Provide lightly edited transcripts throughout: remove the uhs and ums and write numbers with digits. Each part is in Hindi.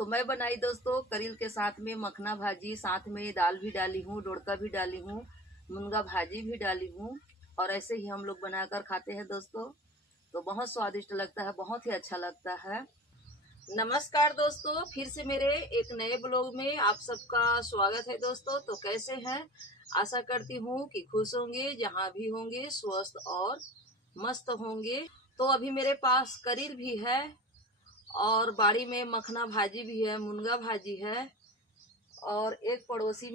तो मैं बनाई दोस्तों करील के साथ में मखना भाजी, साथ में दाल भी डाली हूँ, डोड़का भी डाली हूँ, मुनगा भाजी भी डाली हूँ। और ऐसे ही हम लोग बनाकर खाते हैं दोस्तों। तो बहुत स्वादिष्ट लगता है, बहुत ही अच्छा लगता है। नमस्कार दोस्तों, फिर से मेरे एक नए ब्लॉग में आप सबका स्वागत है दोस्तों। तो कैसे हैं? आशा करती हूँ कि खुश होंगे, जहाँ भी होंगे स्वस्थ और मस्त होंगे। तो अभी मेरे पास करील भी है और बाड़ी में मखना भाजी भी है, मुनगा भाजी है। और एक पड़ोसी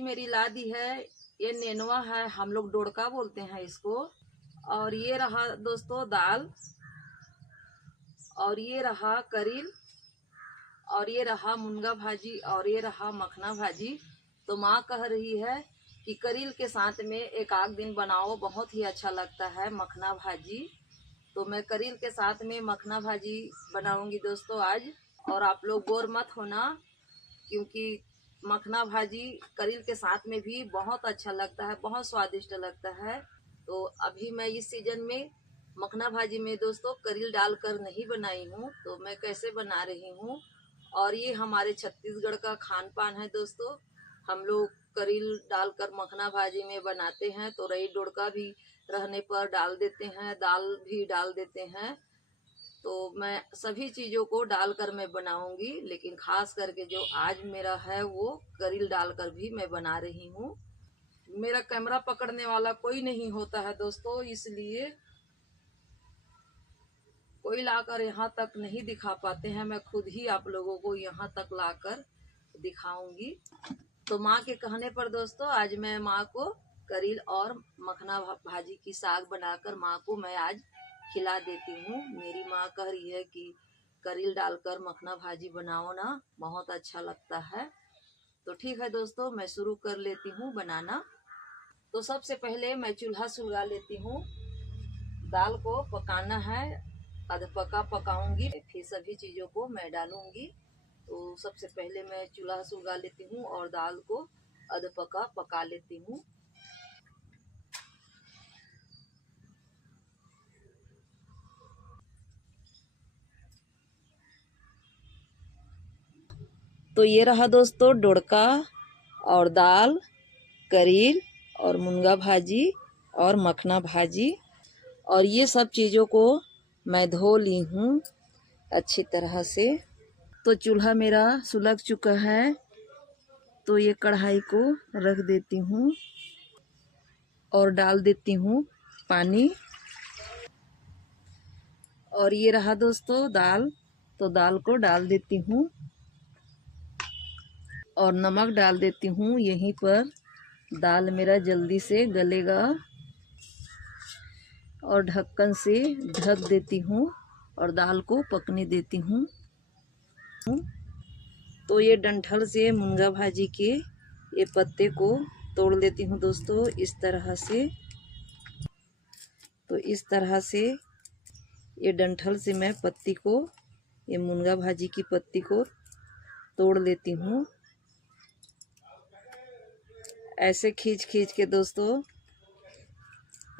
मेरी ला दी है, ये नेनुआ है, हम लोग डोड़का बोलते हैं इसको। और ये रहा दोस्तों दाल, और ये रहा करील, और ये रहा मुनगा भाजी, और ये रहा मखना भाजी। तो माँ कह रही है कि करील के साथ में एक आध दिन बनाओ, बहुत ही अच्छा लगता है मखना भाजी। तो मैं करील के साथ में मखना भाजी बनाऊंगी दोस्तों आज। और आप लोग बोर मत होना, क्योंकि मखना भाजी करील के साथ में भी बहुत अच्छा लगता है, बहुत स्वादिष्ट लगता है। तो अभी मैं इस सीजन में मखना भाजी में दोस्तों करील डालकर नहीं बनाई हूँ, तो मैं कैसे बना रही हूँ। और ये हमारे छत्तीसगढ़ का खान पान है दोस्तों। हम लोग करील डालकर मखना भाजी में बनाते हैं, तो रई डोड़का भी रहने पर डाल देते हैं, दाल भी डाल देते हैं। तो मैं सभी चीज़ों को डालकर मैं बनाऊंगी, लेकिन खास करके जो आज मेरा है वो करील डालकर भी मैं बना रही हूँ। मेरा कैमरा पकड़ने वाला कोई नहीं होता है दोस्तों, इसलिए कोई लाकर यहाँ तक नहीं दिखा पाते हैं। मैं खुद ही आप लोगों को यहाँ तक लाकर दिखाऊंगी। तो माँ के कहने पर दोस्तों आज मैं माँ को करील और मखना भाजी की साग बनाकर माँ को मैं आज खिला देती हूँ। मेरी माँ कह रही है कि करील डालकर मखना भाजी बनाओ ना, बहुत अच्छा लगता है। तो ठीक है दोस्तों, मैं शुरू कर लेती हूँ बनाना। तो सबसे पहले मैं चूल्हा सुलगा लेती हूँ। दाल को पकाना है, आधा पका पकाऊंगी, फिर सभी चीज़ों को मैं डालूंगी। तो सबसे पहले मैं चूल्हा सुलगा लेती हूँ और दाल को आधा पका पका लेती हूँ। तो ये रहा दोस्तों डोड़का और दाल, करील और मुनगा भाजी और मखना भाजी। और ये सब चीज़ों को मैं धो ली हूँ अच्छी तरह से। तो चूल्हा मेरा सुलग चुका है, तो ये कढ़ाई को रख देती हूँ और डाल देती हूँ पानी। और ये रहा दोस्तों दाल, तो दाल को डाल देती हूँ और नमक डाल देती हूँ यहीं पर। दाल मेरा जल्दी से गलेगा और ढक्कन से ढक देती हूँ और दाल को पकने देती हूँ। तो ये डंठल से मुनगा भाजी के ये पत्ते को तोड़ लेती हूँ दोस्तों, इस तरह से। तो इस तरह से ये डंठल से मैं पत्ती को, ये मुनगा भाजी की पत्ती को तोड़ लेती हूँ। ऐसे खींच खींच के दोस्तों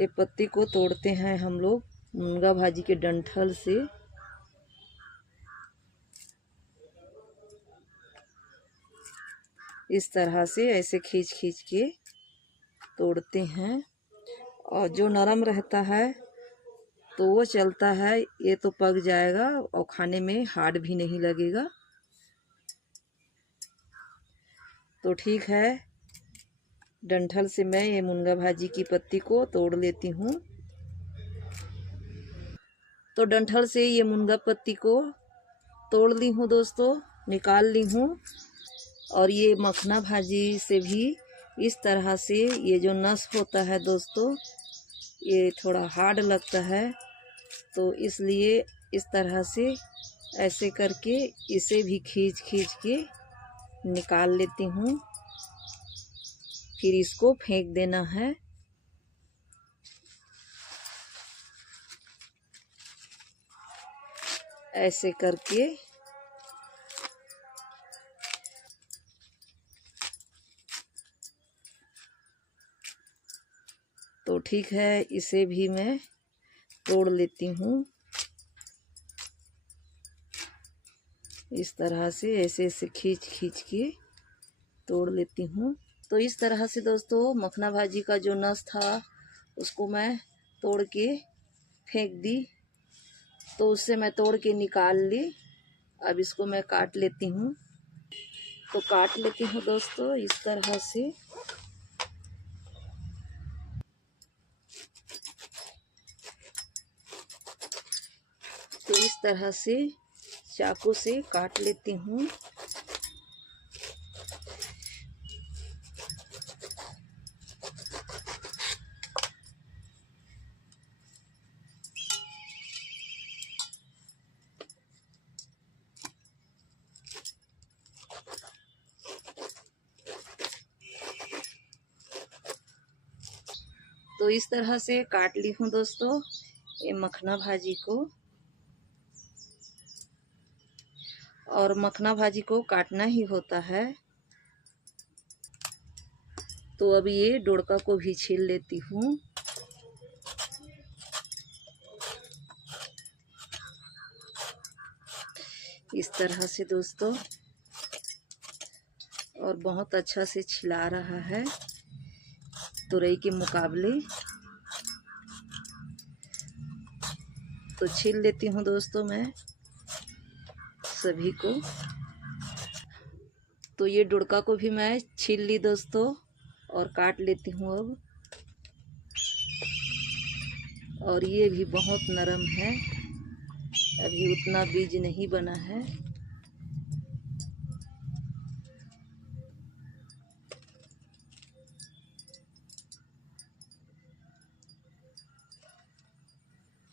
ये पत्ती को तोड़ते हैं हम लोग मुनगा भाजी के डंठल से। इस तरह से ऐसे खींच खींच के तोड़ते हैं। और जो नरम रहता है तो वो चलता है, ये तो पक जाएगा और खाने में हार्ड भी नहीं लगेगा। तो ठीक है, डंठल से मैं ये मुनगा भाजी की पत्ती को तोड़ लेती हूँ। तो डंठल से ये मुनगा पत्ती को तोड़ ली हूँ दोस्तों, निकाल ली हूँ। और ये मखना भाजी से भी इस तरह से ये जो नस होता है दोस्तों, ये थोड़ा हार्ड लगता है, तो इसलिए इस तरह से ऐसे करके इसे भी खींच खींच के निकाल लेती हूँ। फिर इसको फेंक देना है। ऐसे करके तो ठीक है, इसे भी मैं तोड़ लेती हूँ। इस तरह से ऐसे ऐसे खींच खींच के तोड़ लेती हूँ। तो इस तरह से दोस्तों मखना भाजी का जो नस था उसको मैं तोड़ के फेंक दी। तो उससे मैं तोड़ के निकाल ली। अब इसको मैं काट लेती हूँ। तो काट लेती हूँ दोस्तों इस तरह से। तो इस तरह से चाकू से काट लेती हूँ। तो इस तरह से काट ली हूँ दोस्तों ये मखना भाजी को। और मखना भाजी को काटना ही होता है। तो अब ये डोड़का को भी छील लेती हूँ। इस तरह से दोस्तों, और बहुत अच्छा से छिला रहा है तुरई के मुकाबले। तो छील लेती हूँ दोस्तों मैं सभी को। तो ये डुड़का को भी मैं छील ली दोस्तों और काट लेती हूँ अब। और ये भी बहुत नरम है, अभी उतना बीज नहीं बना है।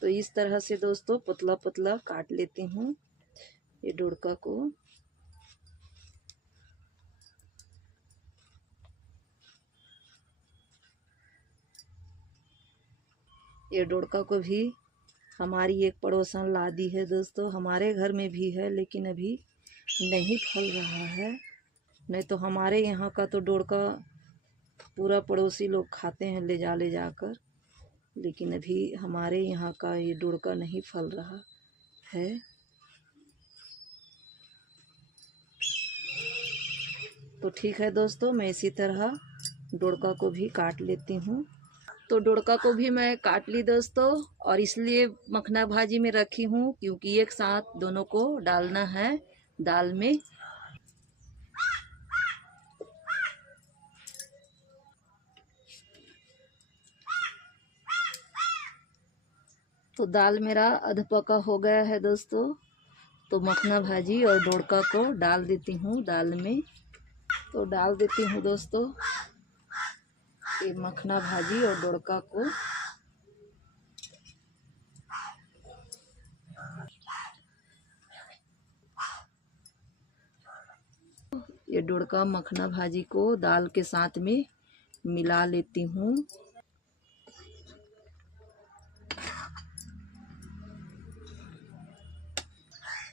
तो इस तरह से दोस्तों पतला पतला काट लेती हूँ ये डुड़का को। ये डोड़का को भी हमारी एक पड़ोसन ला दी है दोस्तों। हमारे घर में भी है लेकिन अभी नहीं फल रहा है। नहीं तो हमारे यहाँ का तो डोड़का पूरा पड़ोसी लोग खाते हैं ले जा कर। लेकिन अभी हमारे यहाँ का ये डोड़का नहीं फल रहा है। तो ठीक है दोस्तों, मैं इसी तरह डोड़का को भी काट लेती हूँ। तो डोड़का को भी मैं काट ली दोस्तों, और इसलिए मखना भाजी में रखी हूँ क्योंकि एक साथ दोनों को डालना है दाल में। तो दाल मेरा अध पका हो गया है दोस्तों। तो मखना भाजी और डोड़का को डाल देती हूँ दाल में। तो डाल देती हूँ दोस्तों ये मखना भाजी और डोड़का को। ये डोड़का मखना भाजी को दाल के साथ में मिला लेती हूँ।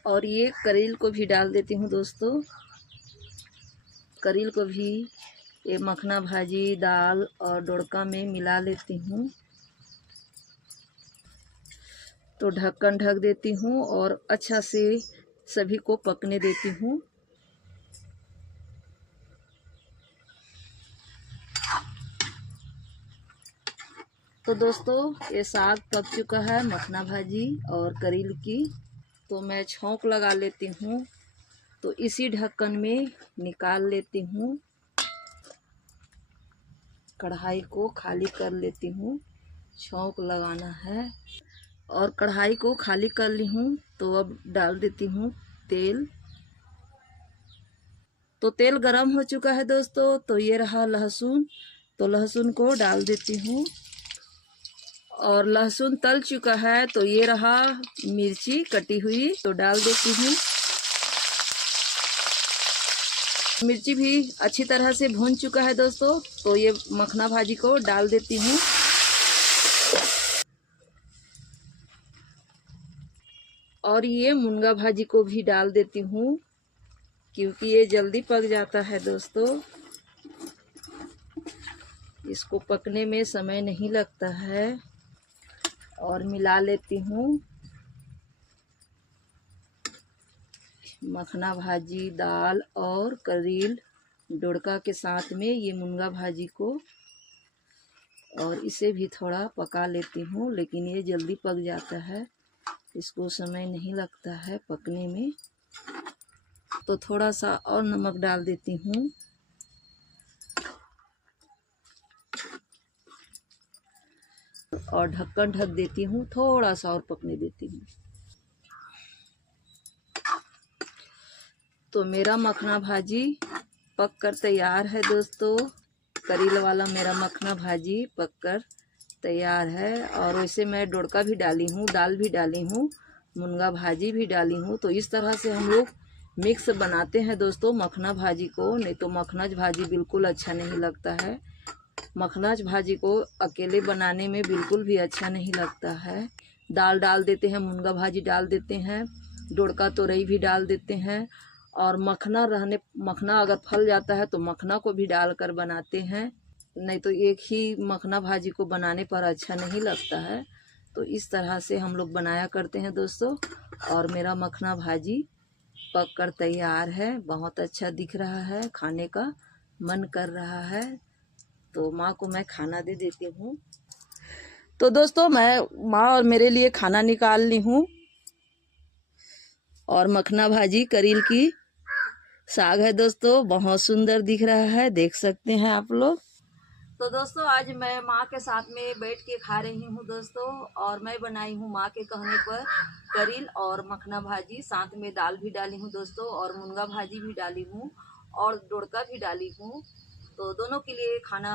और ये करेल को भी डाल देती हूँ दोस्तों। करेल को भी ये मखना भाजी दाल और डोड़का में मिला लेती हूँ। तो ढक्कन ढक देती हूँ और अच्छा से सभी को पकने देती हूँ। तो दोस्तों ये साग पक चुका है मखना भाजी और करेल की। तो मैं छौंक लगा लेती हूँ। तो इसी ढक्कन में निकाल लेती हूँ। कढ़ाई को खाली कर लेती हूँ, छौंक लगाना है। और कढ़ाई को खाली कर ली हूँ। तो अब डाल देती हूँ तेल। तो तेल गरम हो चुका है दोस्तों। तो ये रहा लहसुन। तो लहसुन को डाल देती हूँ। और लहसुन तल चुका है। तो ये रहा मिर्ची कटी हुई, तो डाल देती हूँ। मिर्ची भी अच्छी तरह से भून चुका है दोस्तों। तो ये मखना भाजी को डाल देती हूँ। और ये मुनगा भाजी को भी डाल देती हूँ क्योंकि ये जल्दी पक जाता है दोस्तों। इसको पकने में समय नहीं लगता है। और मिला लेती हूँ। मखना भाजी, दाल और करील डोड़का के साथ में ये मुनगा भाजी को, और इसे भी थोड़ा पका लेती हूँ, लेकिन ये जल्दी पक जाता है, इसको समय नहीं लगता है पकने में। तो थोड़ा सा और नमक डाल देती हूँ और ढक्कन ढक देती हूँ, थोड़ा सा और पकने देती हूँ। तो मेरा मखना भाजी पक कर तैयार है दोस्तों। करील वाला मेरा मखना भाजी पक कर तैयार है। और वैसे मैं डोड़का भी डाली हूँ, दाल भी डाली हूँ, मुनगा भाजी भी डाली हूँ। तो इस तरह से हम लोग मिक्स बनाते हैं दोस्तों मखना भाजी को, नहीं तो मखनाज भाजी बिल्कुल अच्छा नहीं लगता है। मखनाज भाजी को अकेले बनाने में बिल्कुल भी अच्छा नहीं लगता है। दाल डाल देते हैं, मुनगा भाजी डाल देते हैं, डोड़का तोरई भी डाल देते हैं, और मखना अगर फल जाता है तो मखना को भी डालकर बनाते हैं, नहीं तो एक ही मखना भाजी को बनाने पर अच्छा नहीं लगता है। तो इस तरह से हम लोग बनाया करते हैं दोस्तों। और मेरा मखना भाजी पक कर तैयार है, बहुत अच्छा दिख रहा है, खाने का मन कर रहा है। तो माँ को मैं खाना दे देती हूँ। तो दोस्तों मैं माँ और मेरे लिए खाना निकाल ली हूँ। और मखना भाजी करील की साग है दोस्तों, बहुत सुंदर दिख रहा है, देख सकते हैं आप लोग। तो दोस्तों आज मैं माँ के साथ में बैठ के खा रही हूँ दोस्तों। और मैं बनाई हूँ माँ के कहने पर करील और मखना भाजी, साथ में दाल भी डाली हूँ दोस्तों, और मुनगा भाजी भी डाली हूँ, और डोड़का भी डाली हूँ। तो दोनों के लिए खाना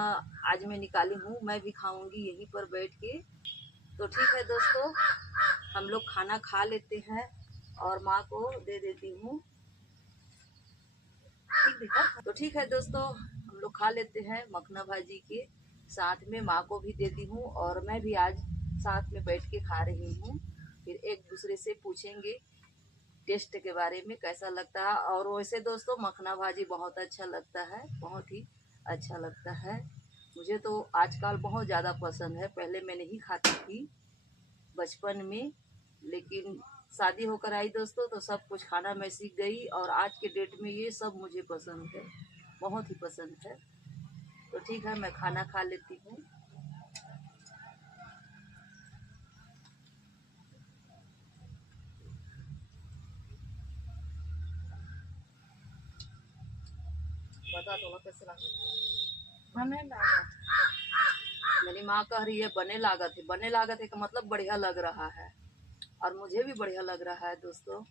आज मैं निकाली हूँ, मैं भी खाऊंगी यहीं पर बैठ के। तो ठीक है दोस्तों, हम लोग खाना खा लेते हैं और माँ को दे देती हूँ। तो ठीक है दोस्तों, हम लोग खा लेते हैं मखना भाजी के साथ में, माँ को भी देती हूँ और मैं भी आज साथ में बैठ के खा रही हूँ। फिर एक दूसरे से पूछेंगे टेस्ट के बारे में कैसा लगता है। और वैसे दोस्तों मखना भाजी बहुत अच्छा लगता है, बहुत ही अच्छा लगता है। मुझे तो आजकल बहुत ज़्यादा पसंद है, पहले मैं नहीं खाती थी बचपन में, लेकिन शादी होकर आई दोस्तों तो सब कुछ खाना मैं सीख गई, और आज के डेट में ये सब मुझे पसंद है, बहुत ही पसंद है। तो ठीक है, मैं खाना खा लेती हूँ। बता दो कैसे लगा। बने लागत, मेरी माँ कह रही है बने लागत है, बने लागत है का मतलब बढ़िया लग रहा है, और मुझे भी बढ़िया लग रहा है दोस्तों।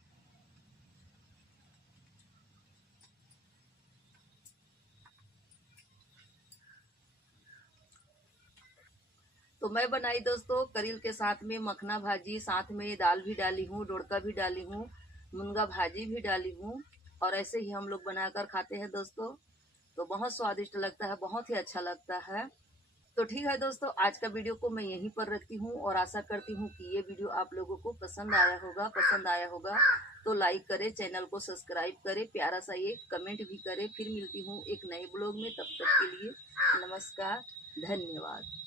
तो मैं बनाई दोस्तों करील के साथ में मखना भाजी, साथ में दाल भी डाली हूँ, डोड़का भी डाली हूँ, मुनगा भाजी भी डाली हूँ, और ऐसे ही हम लोग बनाकर खाते हैं दोस्तों। तो बहुत स्वादिष्ट लगता है, बहुत ही अच्छा लगता है। तो ठीक है दोस्तों, आज का वीडियो को मैं यहीं पर रखती हूँ, और आशा करती हूँ कि ये वीडियो आप लोगों को पसंद आया होगा। तो लाइक करें, चैनल को सब्सक्राइब करें, प्यारा सा एक कमेंट भी करें। फिर मिलती हूँ एक नए ब्लॉग में, तब तक के लिए नमस्कार, धन्यवाद।